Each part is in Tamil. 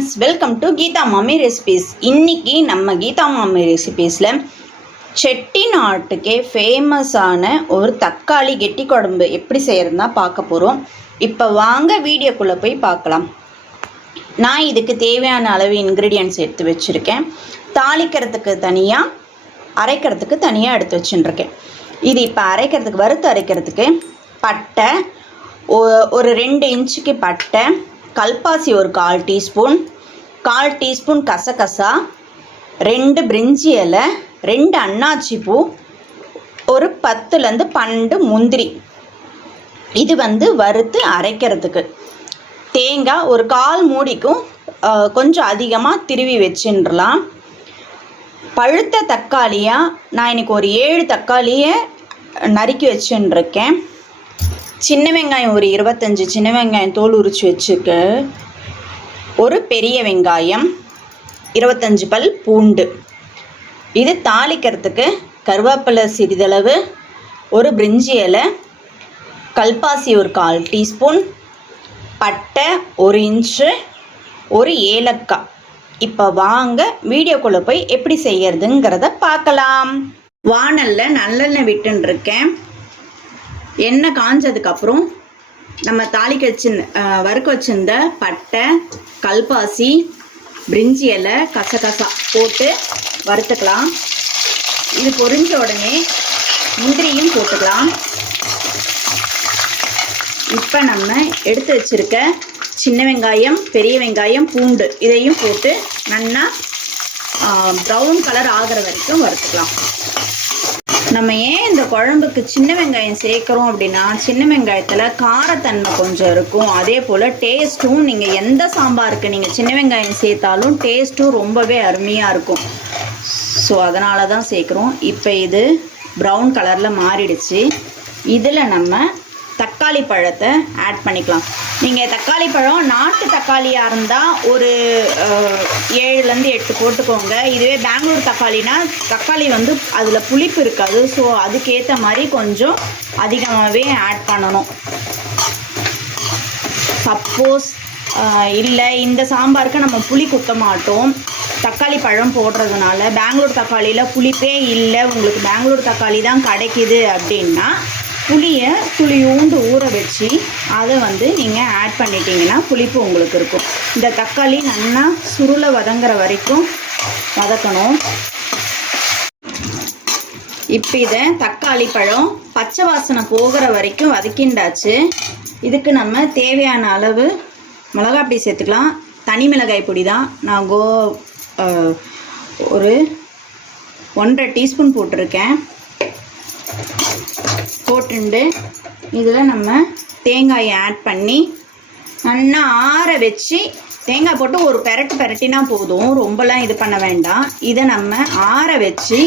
ஃப்ரெண்ட்ஸ், வெல்கம் டு கீதா மாமி ரெசிபீஸ். இன்னைக்கு நம்ம கீதா மாமி ரெசிபீஸில் செட்டிநாட்டுக்கே ஃபேமஸான ஒரு தக்காளி கெட்டி குழம்பு எப்படி செய்கிறதுனா பார்க்க போகிறோம். இப்போ வாங்க வீடியோக்குள்ளே போய் பார்க்கலாம். நான் இதுக்கு தேவையான அளவு இன்க்ரீடியன்ட்ஸ் எடுத்து வச்சுருக்கேன். தாளிக்கிறதுக்கு தனியாக, அரைக்கிறதுக்கு தனியாக எடுத்து வச்சுருக்கேன். இது இப்போ அரைக்கிறதுக்கு, வறுத்து அரைக்கிறதுக்கு பட்டை ஒரு 2 இன்ச்சுக்கு பட்டை, கல்பாசி ஒரு 1/4 டீஸ்பூன், 1/4 டீஸ்பூன் கசகசா, 2 பிரிஞ்சி இலை, 2 அன்னாச்சி பூ, ஒரு 10லேருந்து 12 முந்திரி. இது வறுத்து அரைக்கிறதுக்கு. தேங்காய் ஒரு 1/4 மூடிக்கும் கொஞ்சம் அதிகமாக திருவி வச்சுடலாம். பழுத்த தக்காளியாக நான் இன்றைக்கி ஒரு 7 தக்காளியை நறுக்கி வச்சுருக்கேன். சின்ன வெங்காயம் ஒரு 25 சின்ன வெங்காயம் தோல் உரித்து வச்சுக்க, ஒரு பெரிய வெங்காயம், 25 பல் பூண்டு. இது தாளிக்கிறதுக்கு கருவேப்பிலை சிறிதளவு, ஒரு பிரிஞ்சி இலை, கல்பாசி ஒரு 1/4 டீஸ்பூன், பட்டை 1 இன்ச்சு, ஒரு ஏலக்காய். இப்போ வாங்க வீடியோக்குள்ளே போய் எப்படி செய்யறதுங்கிறத பார்க்கலாம். வாணலில் நல்லெண்ணெய் விட்டுருக்கேன். எண்ணெய் காஞ்சதுக்கப்புறம் நம்ம தாளிக்க வறுக்க வச்சிருந்த பட்டை, கல்பாசி, பிரிஞ்சி இலை, கசகசா போட்டு வறுத்துக்கலாம். இது பொரிஞ்ச உடனே முந்திரியும் போட்டுக்கலாம். இப்போ நம்ம எடுத்து வச்சுருக்க சின்ன வெங்காயம், பெரிய வெங்காயம், பூண்டு இதையும் போட்டு நல்லா ப்ரௌன் கலர் ஆகிற வரைக்கும் வறுத்துக்கலாம். நம்ம ஏன் இந்த குழம்புக்கு சின்ன வெங்காயம் சேர்க்குறோம் அப்படின்னா, சின்ன வெங்காயத்தில் காரத்தன்மை கொஞ்சம் இருக்கும். அதே போல் டேஸ்ட்டும், நீங்கள் எந்த சாம்பாருக்கு நீங்கள் சின்ன வெங்காயம் சேர்த்தாலும் டேஸ்ட்டும் ரொம்பவே அருமையாக இருக்கும். ஸோ அதனால தான் சேர்க்குறோம். இப்போ இது ப்ரௌன் கலரில் மாறிடுச்சு. இதில் நம்ம தக்காளி பழத்தை ஆட் பண்ணிக்கலாம். நீங்கள் தக்காளி பழம் நாட்டு தக்காளியாக இருந்தால் ஒரு 7லேருந்து 8 போட்டுக்கோங்க. இதுவே பெங்களூர் தக்காளினா தக்காளி அதில் புளிப்பு இருக்காது. ஸோ அதுக்கேற்ற மாதிரி கொஞ்சம் அதிகமாகவே ஆட் பண்ணணும். சப்போஸ் இல்லை இந்த சாம்பாருக்கு நம்ம புளி குத்த மாட்டோம், தக்காளி பழம் போடுறதுனால, பெங்களூர் தக்காளியில் புளிப்பே இல்லை, உங்களுக்கு பெங்களூர் தக்காளி தான் கிடைக்கிது அப்படின்னா புளியை துளியூண்டு ஊற வச்சு அதை நீங்கள் ஆட் பண்ணிட்டீங்கன்னா புளிப்பு உங்களுக்கு இருக்கும். இந்த தக்காளி நல்லா சுருளை வதங்குற வரைக்கும் வதக்கணும். இப்போ இதை தக்காளி பழம் பச்சை வாசனை போகிற வரைக்கும் வதக்கிண்டாச்சு. இதுக்கு நம்ம தேவையான அளவு மிளகாய் பொடி சேர்த்துக்கலாம். தனி மிளகாய் பொடி தான். நான் ஒரு 1.5 டீஸ்பூன் போட்டிருக்கேன். போட்டுண்டு இதில் நம்ம தேங்காயை ஆட் பண்ணி நல்லா ஆற வச்சு, தேங்காய் போட்டு ஒரு பெரட்டினா போதும், ரொம்பலாம் இது பண்ண வேண்டாம். இதை நம்ம ஆற வச்சு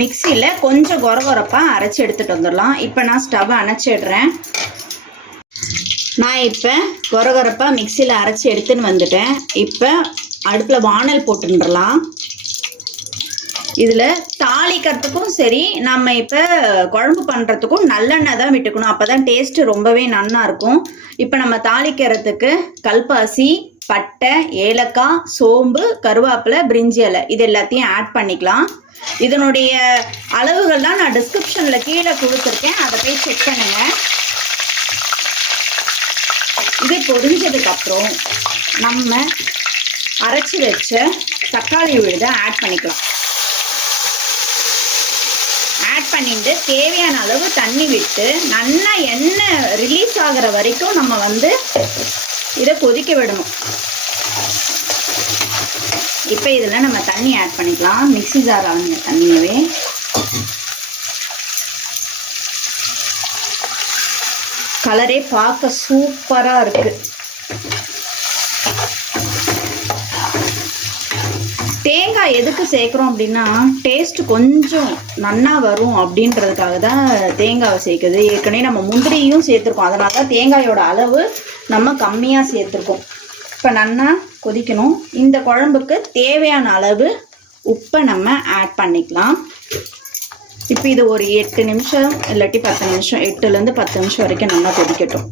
மிக்சியில் கொஞ்சம் கொரகொரப்பாக அரைச்சி எடுத்துகிட்டு வந்துடலாம். இப்போ நான் ஸ்டவ் அணைச்சிடுறேன். நான் இப்போ கொரகொரப்பாக மிக்சியில் அரைச்சி எடுத்துன்னு வந்துட்டேன். இப்போ அடுப்பில் வாணல் போட்டுடலாம். இதில் தாளிக்கிறதுக்கும் சரி, நம்ம இப்போ குழம்பு பண்ணுறதுக்கும் நல்லெண்ணெய் தான் விட்டுக்கணும். அப்போ தான் டேஸ்ட்டு ரொம்பவே நல்லா இருக்கும். இப்போ நம்ம தாளிக்கிறதுக்கு கல்பாசி, பட்டை, ஏலக்காய், சோம்பு, கருவேப்பிலை, பிரிஞ்சி இலை இது எல்லாத்தையும் ஆட் பண்ணிக்கலாம். இதனுடைய அளவுகள்லாம் நான் டிஸ்கிரிப்ஷனில் கீழே கொடுத்துருக்கேன், அதை போய் செக் பண்ணுங்கள். இது பொரிஞ்சதுக்கப்புறம் நம்ம அரைச்சி வச்ச தக்காளி விழுதை ஆட் பண்ணிக்கலாம். ஆட் பண்ணிட்டு தேவையான அளவு தண்ணி விட்டு நல்லா எண்ணெய் ரிலீஸ் ஆகிற வரைக்கும் நம்ம இதை கொதிக்க விடணும். இப்போ இதில் நம்ம தண்ணி ஆட் பண்ணிக்கலாம். மிக்ஸி ஜார் ஆகுங்க தண்ணியவே. கலரே பார்க்க சூப்பராக இருக்குது. தேங்காய் எதுக்கு சேர்க்குறோம் அப்படின்னா, டேஸ்ட்டு கொஞ்சம் நல்லா வரும் அப்படின்றதுக்காக தான் தேங்காவை சேர்க்குது. ஏற்கனவே நம்ம முந்திரியும் சேர்த்துருக்கோம், அதனால தான் தேங்காயோட அளவு நம்ம கம்மியாக சேர்த்துருக்கோம். இப்போ நல்லா கொதிக்கணும். இந்த குழம்புக்கு தேவையான அளவு உப்பை நம்ம ஆட் பண்ணிக்கலாம். இப்போ இது ஒரு 8 நிமிஷம் இல்லாட்டி 10 நிமிஷம், 8லேருந்து 10 நிமிஷம் வரைக்கும் நல்லா கொதிக்கட்டும்.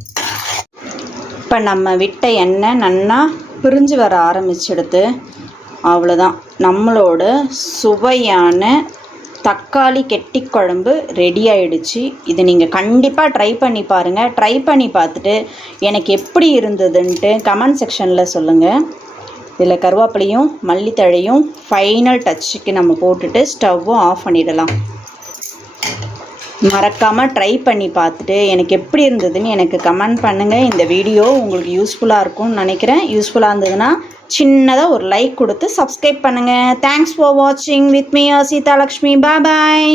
இப்போ நம்ம விட்ட எண்ணெய் நல்லா பிரிஞ்சு வர ஆரம்பிச்செடுத்து அவ்வளோதான், நம்மளோட சுவையான தக்காளி கெட்டி குழம்பு ரெடி ஆயிடுச்சு. இது நீங்கள் கண்டிப்பாக ட்ரை பண்ணி பாருங்கள். ட்ரை பண்ணி பார்த்துட்டு எனக்கு எப்படி இருந்ததுன்ட்டு கமெண்ட் செக்ஷனில் சொல்லுங்கள். இதில் கருவேப்பிலையும் மல்லித்தழையும் ஃபைனல் டச்சுக்கு நம்ம போட்டுட்டு ஸ்டவ்வும் ஆஃப் பண்ணிடலாம். மறக்காமல் ட்ரை பண்ணி பார்த்துட்டு எனக்கு எப்படி இருந்ததுன்னு எனக்கு கமெண்ட் பண்ணுங்கள். இந்த வீடியோ உங்களுக்கு யூஸ்ஃபுல்லாக இருக்கும்னு நினைக்கிறேன். யூஸ்ஃபுல்லாக இருந்ததுன்னா சின்னதாக ஒரு லைக் கொடுத்து சப்ஸ்கிரைப் பண்ணுங்கள். தேங்க்ஸ் ஃபார் வாட்சிங் with me Seethalakshmi. Bye bye.